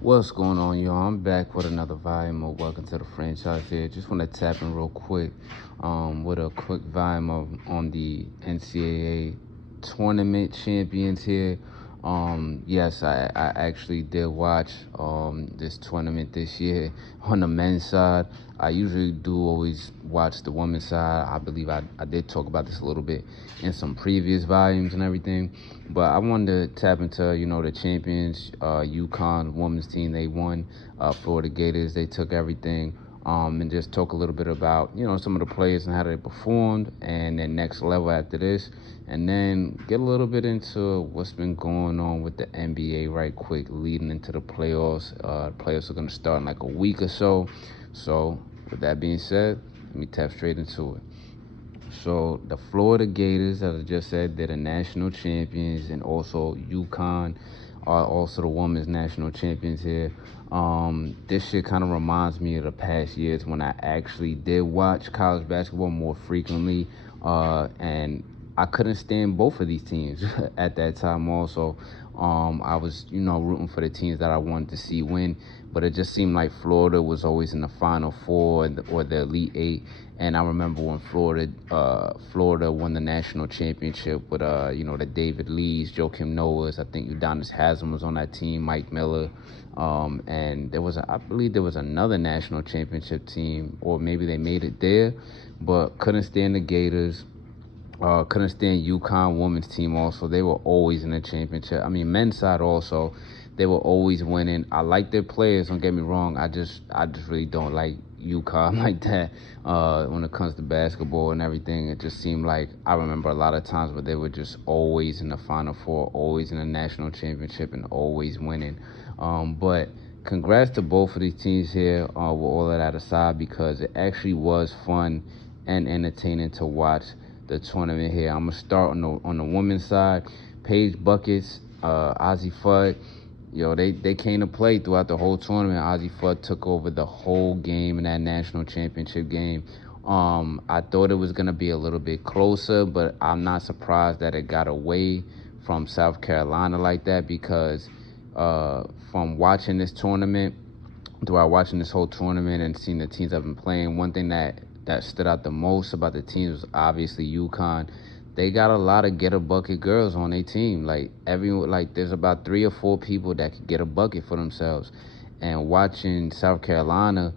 What's going on, y'all? I'm back with another volume of Welcome to the Franchise here. Just want to tap in real quick with a quick volume on the Ncaa Tournament champions here. Yes, I actually did watch this tournament this year on the men's side. I usually do always watch the women's side. I believe I did talk about this a little bit in some previous volumes and everything. But I wanted to tap into, the champions, UConn women's team. They won. Florida Gators, they took everything. And just talk a little bit about, some of the players and how they performed and their next level after this. And then get a little bit into what's been going on with the NBA right quick leading into the playoffs. Playoffs are going to start in like a week or so. So with that being said, let me tap straight into it. So the Florida Gators, as I just said, they're the national champions, and also UConn are also the women's national champions here. This shit kind of reminds me of the past years when I actually did watch college basketball more frequently, and I couldn't stand both of these teams at that time also. I was, rooting for the teams that I wanted to see win, but it just seemed like Florida was always in the Final Four or the Elite Eight. And I remember when Florida won the national championship with, the David Lees, Joakim Noahs. I think Udonis Haslem was on that team, Mike Miller. And I believe there was another national championship team, or maybe they made it there, but couldn't stand the Gators. Couldn't stand UConn women's team also. They were always in the championship. I mean, men's side also, they were always winning. I like their players, don't get me wrong. I just really don't like UConn like that when it comes to basketball and everything. It just seemed like I remember a lot of times where they were just always in the Final Four, always in the national championship, and always winning. But congrats to both of these teams here with all of that aside, because it actually was fun and entertaining to watch the tournament here. I'm gonna start on the women's side. Paige Buckets, Ozzie Fudd, they came to play throughout the whole tournament. Ozzie Fudd took over the whole game in that national championship game. I thought it was gonna be a little bit closer, but I'm not surprised that it got away from South Carolina like that, because from watching this tournament, throughout watching this whole tournament and seeing the teams I've been playing, one thing that stood out the most about the teams was obviously UConn. They got a lot of get a bucket girls on their team. There's about 3 or 4 people that could get a bucket for themselves. And watching South Carolina,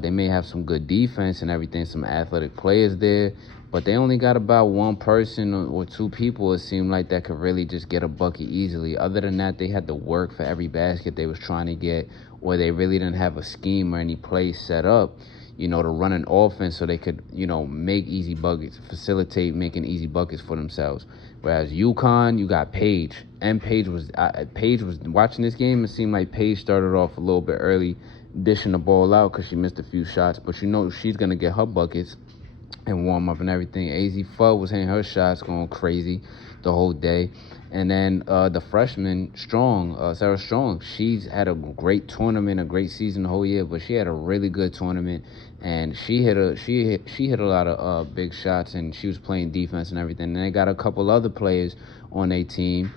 they may have some good defense and everything, some athletic players there, but they only got about 1 person or 2 people, it seemed like, that could really just get a bucket easily. Other than that, they had to work for every basket they was trying to get, or they really didn't have a scheme or any plays set up, to run an offense so they could, make easy buckets, facilitate making easy buckets for themselves. Whereas UConn, you got Paige. And Paige was watching this game. It seemed like Paige started off a little bit early, dishing the ball out because she missed a few shots. But she's going to get her buckets and warm up and everything. AZ Fudd was hitting her shots, going crazy the whole day. And then the freshman, Sarah Strong, she's had a great tournament, a great season the whole year, but she had a really good tournament, and she hit a lot of big shots, and she was playing defense and everything. And they got a couple other players on their team,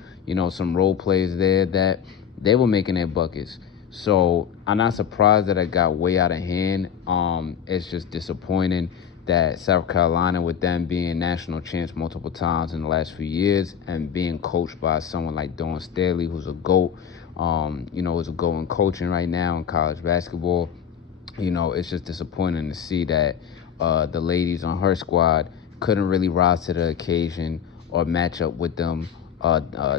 some role players there that they were making their buckets. So I'm not surprised that it got way out of hand. It's just disappointing that South Carolina, with them being national champs multiple times in the last few years and being coached by someone like Dawn Staley, who's a GOAT, who's a GOAT in coaching right now in college basketball, it's just disappointing to see that the ladies on her squad couldn't really rise to the occasion or match up with them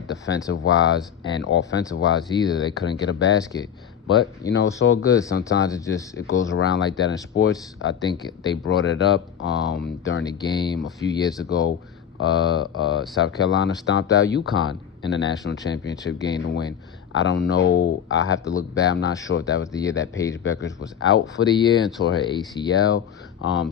defensive-wise and offensive-wise either. They couldn't get a basket. But, it's all good. Sometimes it goes around like that in sports. I think they brought it up during the game a few years ago. South Carolina stomped out UConn in the national championship game to win. I don't know. I have to look back. I'm not sure if that was the year that Paige Buckets was out for the year and tore her ACL.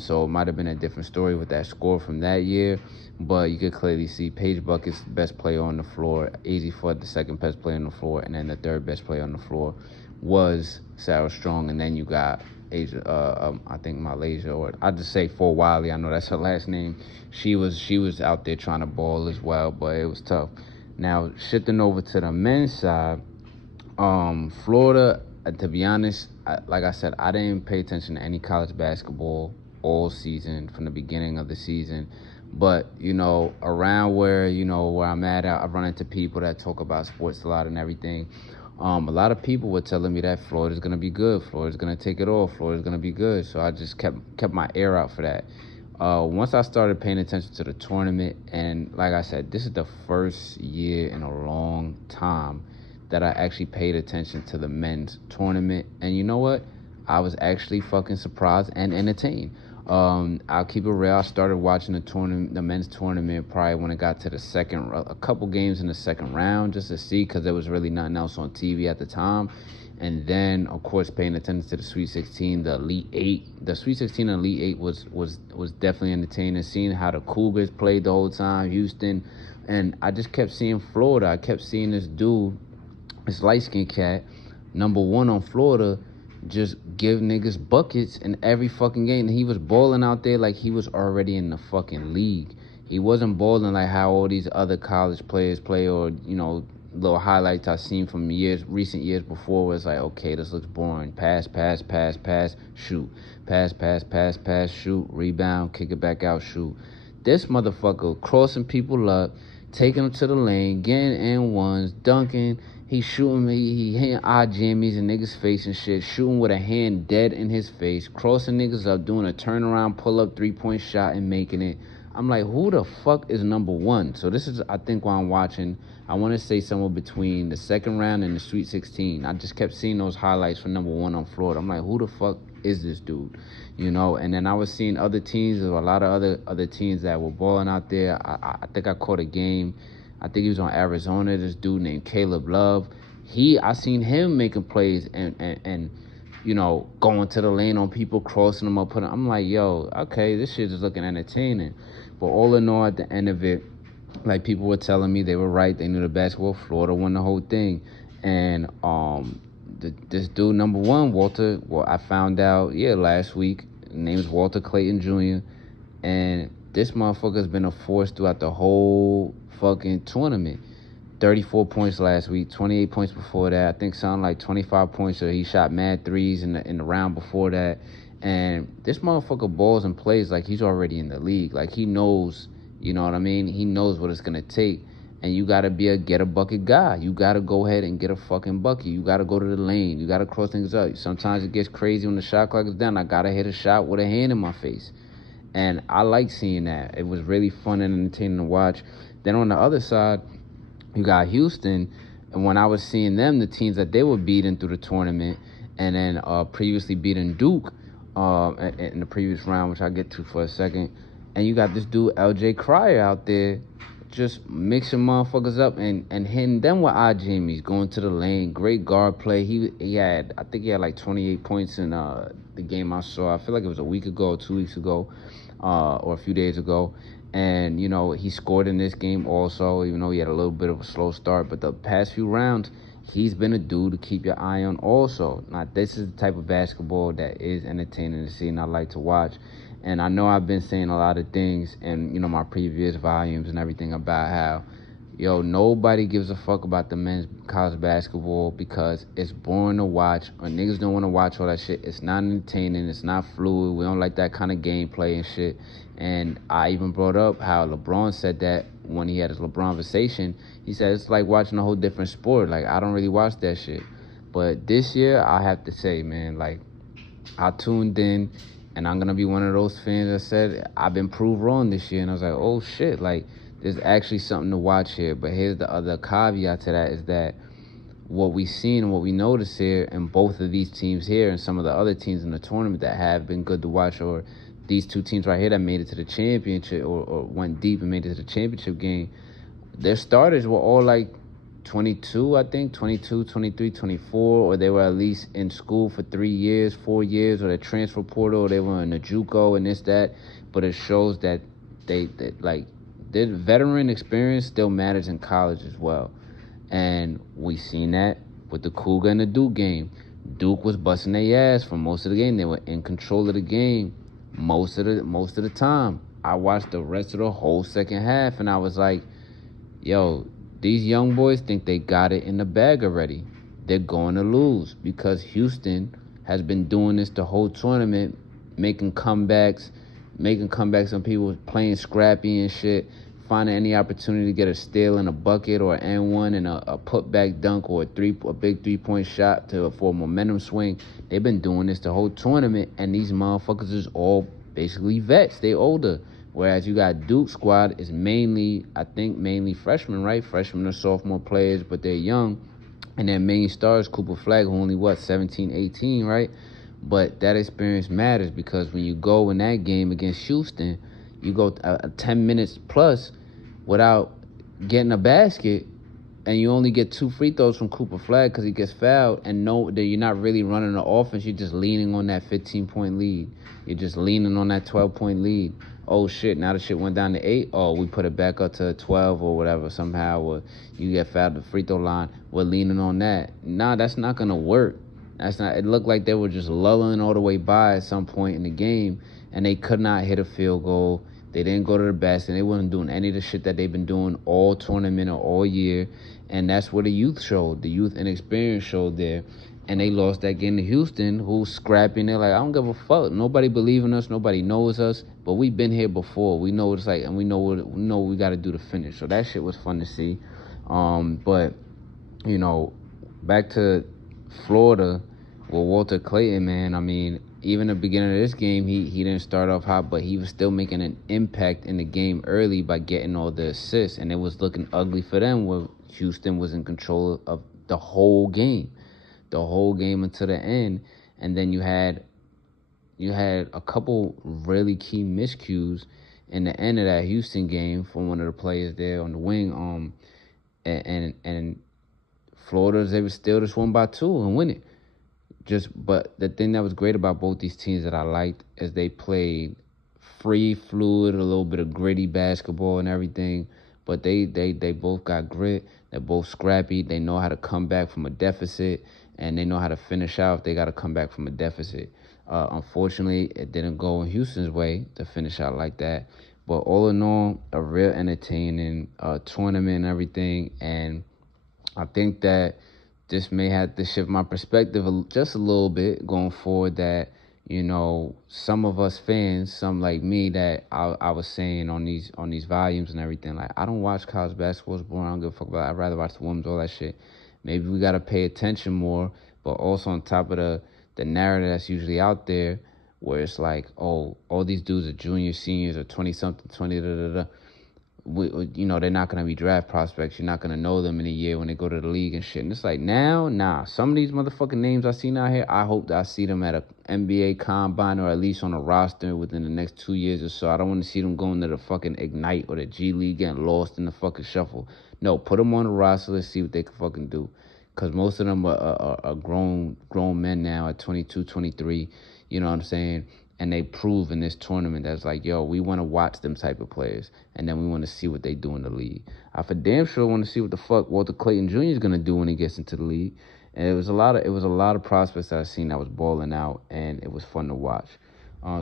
So it might have been a different story with that score from that year. But you could clearly see Paige Buckets, the best player on the floor. AZ Fudd, the second best player on the floor. And then the third best player on the floor was Sarah Strong. And then you got I think Malaysia, or I just say For Wiley. I know that's her last name. She was out there trying to ball as well, but it was tough. Now, shifting over to the men's side, Florida, to be honest, like I said, I didn't pay attention to any college basketball all season from the beginning of the season. But, around where I'm at, I run into people that talk about sports a lot and everything. A lot of people were telling me that Florida's going to be good. Florida's going to take it off. Florida's going to be good. So I just kept my ear out for that. Once I started paying attention to the tournament, and like I said, this is the first year in a long time that I actually paid attention to the men's tournament. And you know what? I was actually fucking surprised and entertained. I'll keep it real. I started watching the men's tournament probably when it got to a couple games in the second round just to see, because there was really nothing else on TV at the time. And then, of course, paying attention to the Sweet 16, the Elite 8. The Sweet 16 and Elite 8 was definitely entertaining, seeing how the Cougars played the whole time, Houston. And I just kept seeing Florida. I kept seeing this dude, this light-skinned cat, number one on Florida, just give niggas buckets in every fucking game. And he was balling out there like he was already in the fucking league. He wasn't balling like how all these other college players play, or, little highlights I've seen from recent years before, where it's like, okay, this looks boring. Pass, shoot. Pass, shoot. Rebound, kick it back out, shoot. This motherfucker crossing people up, taking them to the lane, getting N1s, dunking. He shooting me, he hitting odd jammies in niggas' face and shit, shooting with a hand dead in his face, crossing niggas up, doing a turnaround, pull-up, three-point shot, and making it. I'm like, who the fuck is number one? So this is, I think, while I'm watching, I want to say somewhere between the second round and the Sweet 16. I just kept seeing those highlights for number one on Florida. I'm like, who the fuck is this dude? And then I was seeing other teams, a lot of other teams that were balling out there. I think I caught a game. I think he was on Arizona, this dude named Caleb Love. I seen him making plays and going to the lane on people, crossing them up. I'm like, yo, okay, this shit is looking entertaining. But all in all, at the end of it, like, people were telling me they were right. They knew the basketball. Florida won the whole thing. And this dude, number one, Walter, I found out, last week. His name's Walter Clayton Jr. And this motherfucker's been a force throughout the whole fucking tournament. 34 points last week, 28 points before that. I think something like 25 points. So he shot mad threes in the round before that. And this motherfucker balls and plays like he's already in the league. Like, he knows, you know what I mean? He knows what it's going to take. And you got to be a get-a-bucket guy. You got to go ahead and get a fucking bucket. You got to go to the lane. You got to cross things up. Sometimes it gets crazy when the shot clock is down. I got to hit a shot with a hand in my face. And I like seeing that. It was really fun and entertaining to watch. Then on the other side, you got Houston. And when I was seeing them, the teams that they were beating through the tournament, and then previously beating Duke in the previous round, which I'll get to for a second. And you got this dude, LJ Cryer, out there just mixing motherfuckers up and hitting them with odd jammies, going to the lane. Great guard play. I think he had like 28 points in the game I saw. I feel like it was a week ago, 2 weeks ago, or a few days ago. And, he scored in this game also, even though he had a little bit of a slow start. But the past few rounds, he's been a dude to keep your eye on also. Now, this is the type of basketball that is entertaining to see and I like to watch. And I know I've been saying a lot of things in, my previous volumes and everything about how, nobody gives a fuck about the men's college basketball because it's boring to watch, or niggas don't want to watch all that shit. It's not entertaining. It's not fluid. We don't like that kind of gameplay and shit. And I even brought up how LeBron said that when he had his LeBronversation. He said it's like watching a whole different sport. Like, I don't really watch that shit. But this year, I have to say, man, like, I tuned in. And I'm going to be one of those fans that said, I've been proved wrong this year. And I was like, oh, shit, like, there's actually something to watch here. But here's the other caveat to that is that what we seen and what we noticed here in both of these teams here and some of the other teams in the tournament that have been good to watch, or these two teams right here that made it to the championship or went deep and made it to the championship game, their starters were all like 22, I think, 22, 23, 24, or they were at least in school for 3 years, 4 years, or they transfer portal, or they were in the JUCO and this, that. But it shows that their veteran experience still matters in college as well. And we seen that with the Cougar and the Duke game. Duke was busting their ass for most of the game. They were in control of the game most of the time. I watched the rest of the whole second half, and I was like, yo, these young boys think they got it in the bag already. they're going to lose because Houston has been doing this the whole tournament, making comebacks on people playing scrappy and shit, finding any opportunity to get a steal and a bucket or an N1 and a putback dunk or a big 3-point shot for a momentum swing. They've been doing this the whole tournament, and these motherfuckers is all basically vets. They older. Whereas you got Duke squad is mainly freshmen, right? Freshmen or sophomore players, but they're young. And their main stars, Cooper Flag, who only, 17, 18, right? But that experience matters because when you go in that game against Houston, you go 10 minutes plus without getting a basket, and you only get 2 free throws from Cooper Flag because he gets fouled, and that you're not really running the offense. You're just leaning on that 15-point lead. You're just leaning on that 12-point lead. Oh, shit, now the shit went down to 8. Oh, we put it back up to 12 or whatever somehow, or you get fouled at the free throw line. We're leaning on that. Nah, that's not going to work. It looked like they were just lulling all the way by at some point in the game, and they could not hit a field goal. They didn't go to the basket. They wasn't doing any of the shit that they've been doing all tournament or all year, and that's where the youth showed. The youth and experience showed there, and they lost that game to Houston, who's scrapping. They're like, I don't give a fuck. Nobody believe in us. Nobody knows us, but we've been here before. We know what it's like, and we know what we got to do to finish. So that shit was fun to see. But, back to Florida with Walter Clayton, man. I mean, even at the beginning of this game, he didn't start off hot, but he was still making an impact in the game early by getting all the assists, and it was looking ugly for them where Houston was in control of the whole game until the end. And then you had a couple really key miscues in the end of that Houston game from one of the players there on the wing. And Florida's able to steal this one by 2 and win it. But the thing that was great about both these teams that I liked is they played free, fluid, a little bit of gritty basketball and everything. But they both got grit. They're both scrappy. They know how to come back from a deficit, and they know how to finish out if they got to come back from a deficit. Unfortunately, it didn't go in Houston's way to finish out like that. But all in all, a real entertaining tournament and everything. And I think that this may have to shift my perspective just a little bit going forward, that, some of us fans, some like me, that I was saying on these volumes and everything, like, I don't watch college basketball, it's boring, I don't give a fuck about it. I'd rather watch the women's, all that shit. Maybe we got to pay attention more, but also on top of the narrative that's usually out there, where it's like, oh, all these dudes are juniors, seniors, or 20-something, 20, da-da-da. They're not going to be draft prospects. You're not going to know them in a year when they go to the league and shit. And it's like, some of these motherfucking names I seen out here, I hope that I see them at a NBA combine or at least on a roster within the next 2 years or so. I don't want to see them going to the fucking Ignite or the G League getting lost in the fucking shuffle. No, put them on the roster. Let's see what they can fucking do. Because most of them are grown men now at 22, 23. You know what I'm saying? And they prove in this tournament that's like, yo, we want to watch them type of players. And then we want to see what they do in the league. I for damn sure want to see what the fuck Walter Clayton Jr. is going to do when he gets into the league. And it was a lot of prospects that I seen that was balling out, and it was fun to watch.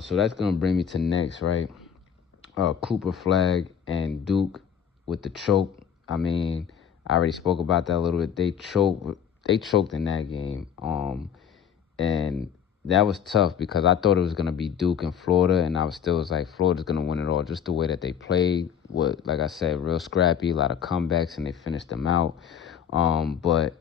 So that's going to bring me to next, right? Cooper Flag and Duke with the choke. I mean, I already spoke about that a little bit. They choked in that game. And that was tough because I thought it was going to be Duke and Florida, and I was like, Florida's going to win it all. Just the way that they played, like I said, real scrappy, a lot of comebacks, and they finished them out. But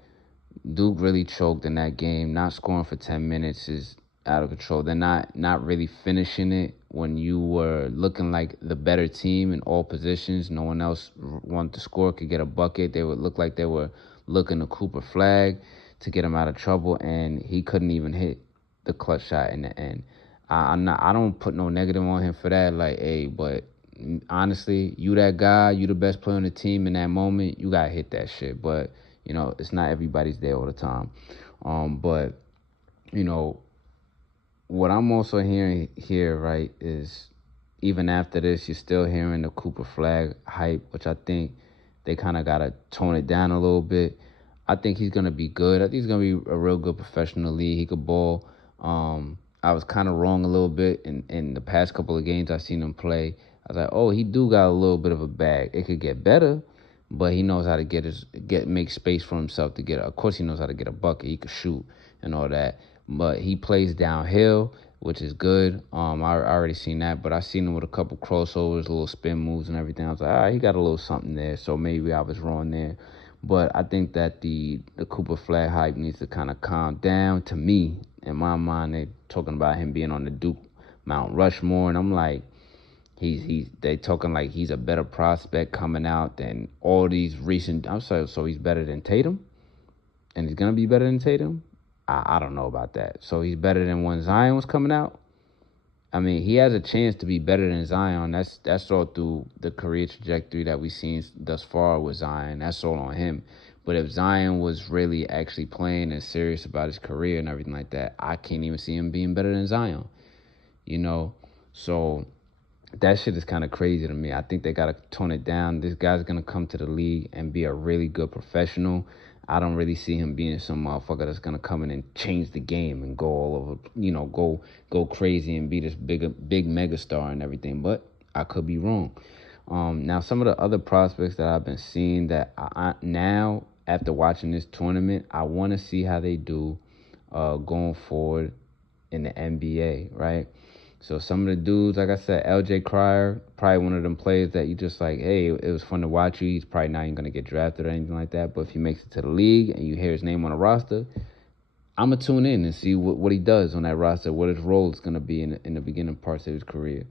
Duke really choked in that game. Not scoring for 10 minutes is out of control. They're not really finishing it when you were looking like the better team in all positions. No one else wanted to score, could get a bucket. They would look like they were looking to Cooper Flag to get him out of trouble, and he couldn't even hit the clutch shot in the end. I don't put no negative on him for that. Like, hey, but honestly, you that guy, you the best player on the team in that moment, you gotta hit that shit. But it's not everybody's there all the time. But what I'm also hearing here, right, is even after this, you're still hearing the Cooper Flag hype, which I think they kind of gotta tone it down a little bit. I think he's gonna be good. I think he's gonna be a real good professional league. He could ball. I was kind of wrong a little bit in the past couple of games I seen him play. I was like, oh, he do got a little bit of a bag. It could get better, but he knows how to make space for himself to get. Of course, he knows how to get a bucket. He can shoot and all that, but he plays downhill, which is good. I already seen that, but I seen him with a couple crossovers, little spin moves, and everything. I was like, all right, he got a little something there. So maybe I was wrong there, but I think that the Cooper Flag hype needs to kind of calm down. To me, in my mind, they talking about him being on the Duke Mount Rushmore, and I'm like, they talking like he's a better prospect coming out than all these recent. I'm sorry, so he's better than Tatum, and he's gonna be better than Tatum. I don't know about that. So he's better than when Zion was coming out. I mean, he has a chance to be better than Zion. That's all through the career trajectory that we've seen thus far with Zion. That's all on him. But if Zion was really actually playing and serious about his career and everything like that, I can't even see him being better than Zion. You know, so that shit is kind of crazy to me. I think they got to tone it down. This guy's going to come to the league and be a really good professional. I don't really see him being some motherfucker that's going to come in and change the game and go all over, go crazy and be this big megastar and everything. But I could be wrong. Now, some of the other prospects that I've been seeing that now, after watching this tournament, I want to see how they do going forward in the NBA, right? So some of the dudes, like I said, LJ Cryer, probably one of them players that you just like, hey, it was fun to watch you. He's probably not even going to get drafted or anything like that. But if he makes it to the league and you hear his name on the roster, I'm going to tune in and see what he does on that roster, what his role is going to be in the beginning parts of his career.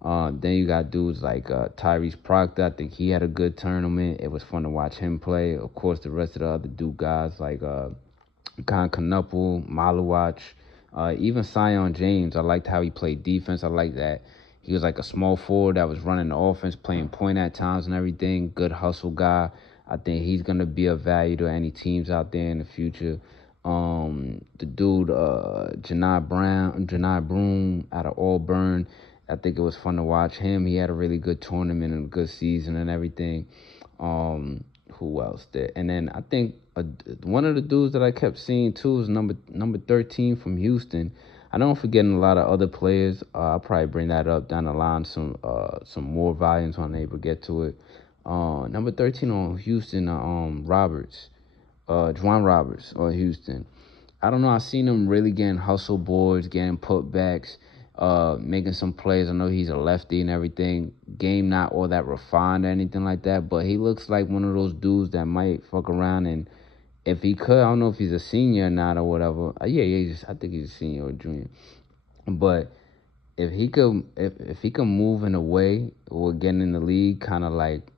Then you got dudes like Tyrese Proctor. I think he had a good tournament. It was fun to watch him play. Of course, the rest of the other dude guys like Con Canuple, Maluach, even Sion James. I liked how he played defense. I like that he was like a small forward that was running the offense, playing point at times and everything. Good hustle guy. I think he's going to be of value to any teams out there in the future. The dude, Janai Broom out of Auburn. I think it was fun to watch him. He had a really good tournament and a good season and everything. Who else there? And then I think one of the dudes that I kept seeing too is number 13 from Houston. I know I'm forgetting a lot of other players. I'll probably bring that up down the line, some more volumes when I'm able to get to it. Number 13 on Houston, Juwan Roberts on Houston. I don't know. I seen him really getting hustle boards, getting putbacks, making some plays. I know he's a lefty and everything. Game not all that refined or anything like that, but he looks like one of those dudes that might fuck around, and if he could, I don't know if he's a senior or not or whatever. I think he's a senior or junior. But if he could move in a way or getting in the league, kind of like,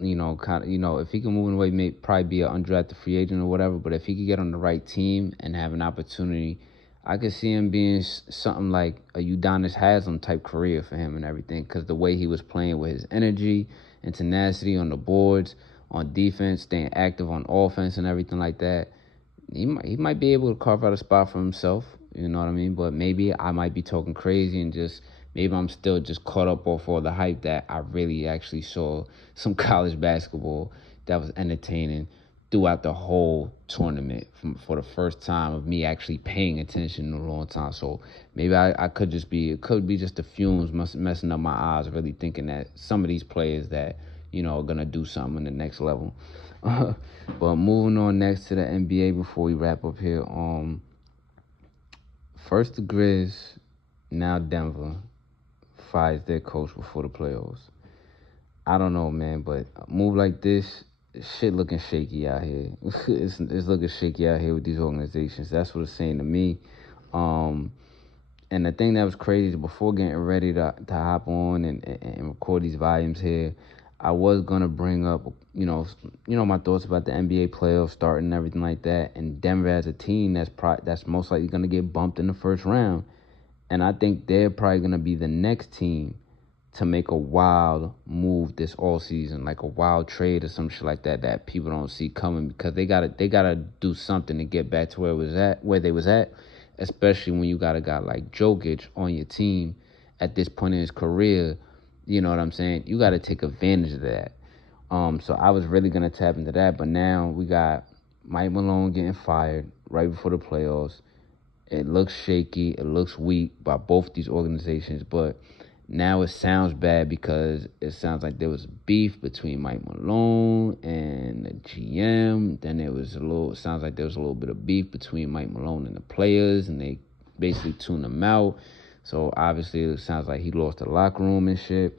if he can move in a way, may probably be an undrafted free agent or whatever. But if he could get on the right team and have an opportunity, I could see him being something like a Udonis Haslem type career for him and everything, because the way he was playing with his energy and tenacity on the boards, on defense, staying active on offense and everything like that, he might be able to carve out a spot for himself, you know what I mean? But maybe I might be talking crazy and maybe I'm still just caught up off all the hype that I really actually saw some college basketball that was entertaining throughout the whole tournament for the first time of me actually paying attention in a long time. So maybe it could be just the fumes messing up my eyes, really thinking that some of these players that, are going to do something in the next level. But moving on next to the NBA before we wrap up here. First the Grizz, now Denver fires their coach before the playoffs. I don't know, man, but a move like this, shit looking shaky out here. It's looking shaky out here with these organizations. That's what it's saying to me. And the thing that was crazy is before getting ready to hop on and record these volumes here, I was gonna bring up, my thoughts about the NBA playoffs starting and everything like that, and Denver as a team that's most likely gonna get bumped in the first round, and I think they're probably gonna be the next team to make a wild move this all season, like a wild trade or some shit like that people don't see coming, because they gotta do something to get back to where they was at, especially when you got a guy like Jokic on your team at this point in his career. You know what I'm saying? You got to take advantage of that. So I was really going to tap into that, but now we got Mike Malone getting fired right before the playoffs. It looks shaky. It looks weak by both these organizations, but Now it sounds bad because it sounds like there was beef between Mike Malone and the GM. Then sounds like there was a little bit of beef between Mike Malone and the players, and they basically tuned him out. So obviously it sounds like he lost the locker room and shit.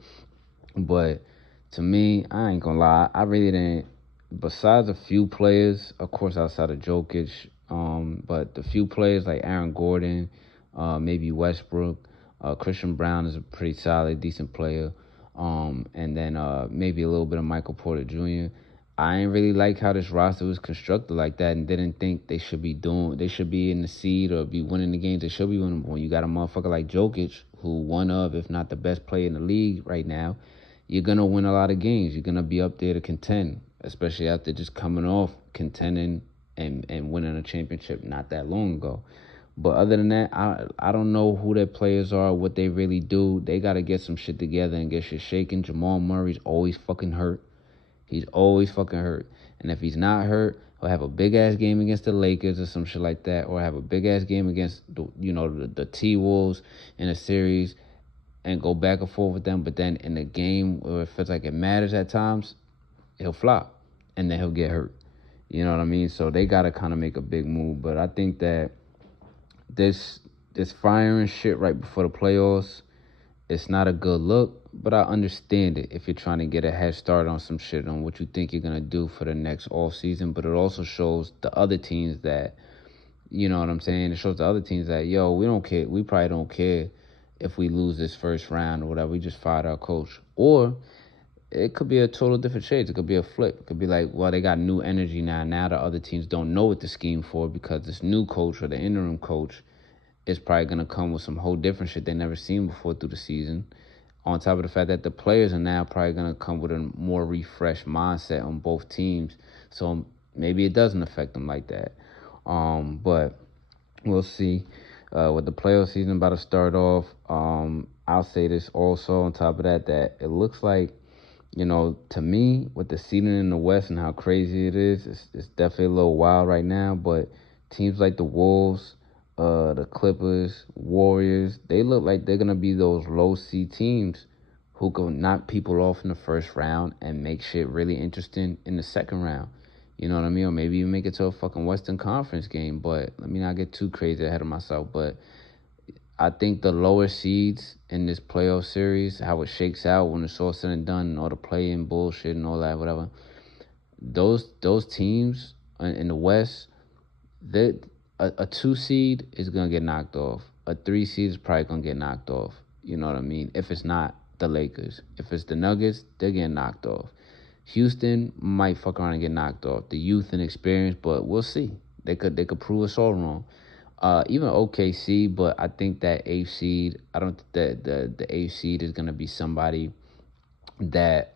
But to me, I ain't gonna lie, I really didn't. Besides a few players, of course, outside of Jokic, but the few players like Aaron Gordon, maybe Westbrook, Christian Brown is a pretty solid, decent player, and then maybe a little bit of Michael Porter Jr. I ain't really like how this roster was constructed like that, and didn't think they should be in the seed or be winning the games they should be winning. When you got a motherfucker like Jokic, who one of, if not the best player in the league right now, you're gonna win a lot of games. You're gonna be up there to contend, especially after just coming off contending and winning a championship not that long ago. But other than that, I don't know who their players are, what they really do. They gotta get some shit together and get shit shaken. Jamal Murray's always fucking hurt. He's always fucking hurt. And if he's not hurt, he'll have a big ass game against the Lakers or some shit like that, or have a big ass game against the T-Wolves in a series and go back and forth with them. But then in the game where it feels like it matters at times, he'll flop and then he'll get hurt. You know what I mean? So they gotta kind of make a big move. But I think that this firing shit right before the playoffs, it's not a good look, but I understand it if you're trying to get a head start on some shit on what you think you're going to do for the next off season. But it also shows the other teams that, you know what I'm saying? It shows the other teams that, yo, we don't care. We probably don't care if we lose this first round or whatever. We just fired our coach. Or it could be a total different shades. It could be a flip. It could be like, well, they got new energy now. Now the other teams don't know what to scheme for because this new coach or the interim coach is probably going to come with some whole different shit they never seen before through the season. On top of the fact that the players are now probably going to come with a more refreshed mindset on both teams. So maybe it doesn't affect them like that. But we'll see. With the playoff season about to start off, I'll say this also on top of that it looks like, to me, with the seeding in the West and how crazy it is, it's definitely a little wild right now. But teams like the Wolves, the Clippers, Warriors, they look like they're going to be those low seed teams who can knock people off in the first round and make shit really interesting in the second round. You know what I mean? Or maybe even make it to a fucking Western Conference game. But let me not get too crazy ahead of myself. But I think the lower seeds in this playoff series, how it shakes out when it's all said and done and all the play-in bullshit and all that, whatever, those teams in the West, a 2 seed is going to get knocked off. A 3 seed is probably going to get knocked off. You know what I mean? If it's not the Lakers. If it's the Nuggets, they're getting knocked off. Houston might fuck around and get knocked off. The youth and experience, but we'll see. They could prove us all wrong. Even OKC, but I think that 8th seed, I don't think that the 8th seed is going to be somebody that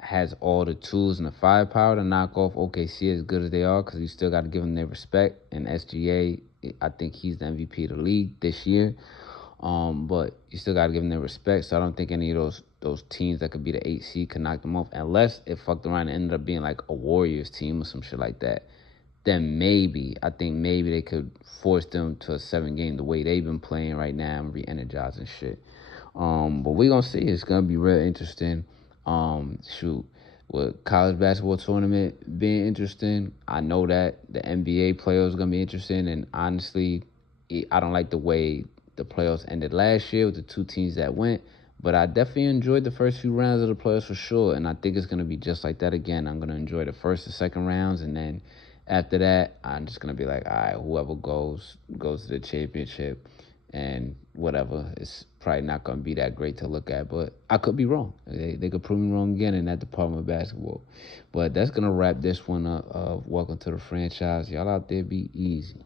has all the tools and the firepower to knock off OKC as good as they are, because you still got to give them their respect. And SGA, I think he's the MVP of the league this year. But you still got to give them their respect. So I don't think any of those teams that could be the 8th seed can knock them off, unless it fucked around and ended up being like a Warriors team or some shit like that. Then I think maybe they could force them to a 7-game the way they've been playing right now and re-energizing shit. But we're going to see. It's going to be real interesting. With college basketball tournament being interesting, I know that the NBA playoffs are going to be interesting. And honestly, I don't like the way the playoffs ended last year with the 2 teams that went. But I definitely enjoyed the first few rounds of the playoffs for sure. And I think it's going to be just like that again. I'm going to enjoy the first and second rounds. And then after that, I'm just going to be like, all right, whoever goes to the championship and whatever. It's probably not going to be that great to look at, but I could be wrong. They could prove me wrong again in that department of basketball. But that's going to wrap this one up. Welcome to the franchise. Y'all out there be easy.